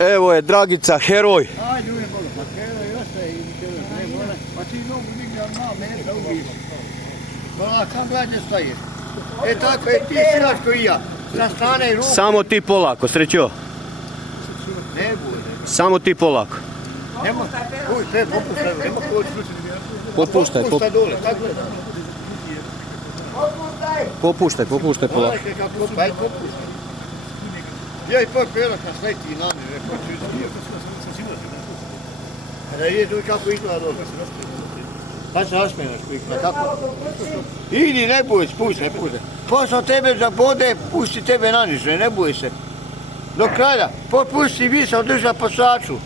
Evo je Dragica, heroj. Ajde, uvijek bolo, pa heroj ostaje i ne mora. Pa ti nogu digli od 2 metra ubiš. Pa sam gledaj staješ. E tako je ti silaš ko i ja. Sa strane i ruku. Samo ti polako, srećo. Ne bude. Samo ti polako. Nemo, puštaj, popuštaj, nemo koći. Popuštaj, Popuštaj dole, tako gledaj. popuštaj polako. Gledajte kako, pa ajde popuštaj. Ja i pak pelak nas leti i nami, rekao ću izbio. Da vidite kako izgleda dole. Pa se rasmenaš klikna, kako? Idi, ne boj se, puštaj. Posao tebe za bode, pusti tebe na niže, ne boj se. Do kraja, popusti visa, održa posaču.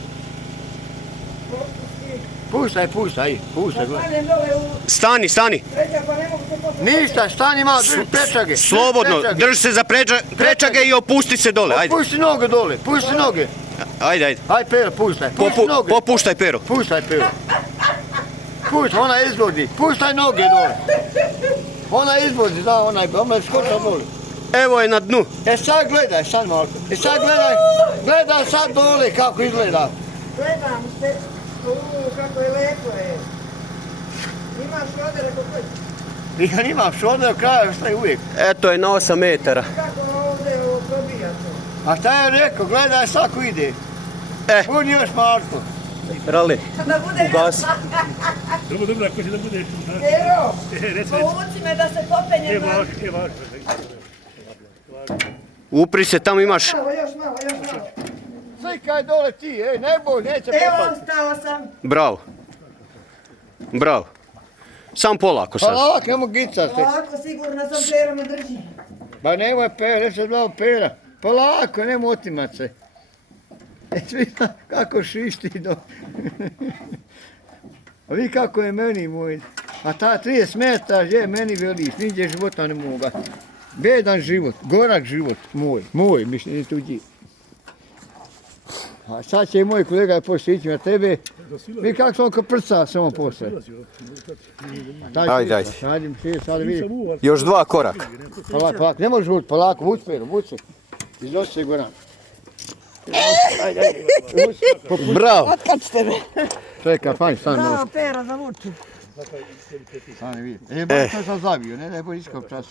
Puštaj, gledaj. Stani. Ništa, stani malo, drži prečage. Slobodno, drži se za prečage i opusti se dole, ajde. Pusti noge dole, pusti noge. Ajde. Ajde, Pero, puštaj, pusti noge. Popuštaj, Pero. Puštaj, Pero. Puštaj, ona izvodi, puštaj noge dole. Ona izvodi, da, ona je skočila dole. Evo je na dnu. E sad gledaj, sad malo. E sad gledaj sad dole kako izgleda. Gledam se, kako je lepo je. Imaš šodere kako hoćeš. Ja nimam šodere do kraja, šta je uvijek. Eto je na 8 metara. Kako ovdje probija to? A šta je rekao, gledaj svako ide. Budi još Marko. Rali, Da bude ugasi. Dobro, ako će da bude... Pero, povuci me da se popenjem. Upri se, tamo imaš... Još malo. Slikaj dole ti, ne boj, neće Evo, popati. stala sam. Bravo. Sam polako sad. Pa lak, nemo gicati. Ovako, sigurno sam Pero me drži. Ba nemoj Pera, reći se zvao Pera. Polako, nemoj otimat se. Svi kako šišti do... A vi kako je meni moj. A ta 30 metara je meni veliš, niđe života ne moga. Bedan život, gorak život moj, mišljenje tuđi. A sad će i moj kolega poslije ići na tebe. Vi kako sam prca samo posle. Ajde. Sad vidi. Još 2 koraka. Polako, ne možeš vući, polako, vući Pero, vući. Iznosi se Goran. Bravo. Otkač tebe. Čekaj, panj, stani malo. Pero, zavuči. Stani vidi. Baš to sam zavio, ne da je bolj iskopča sve.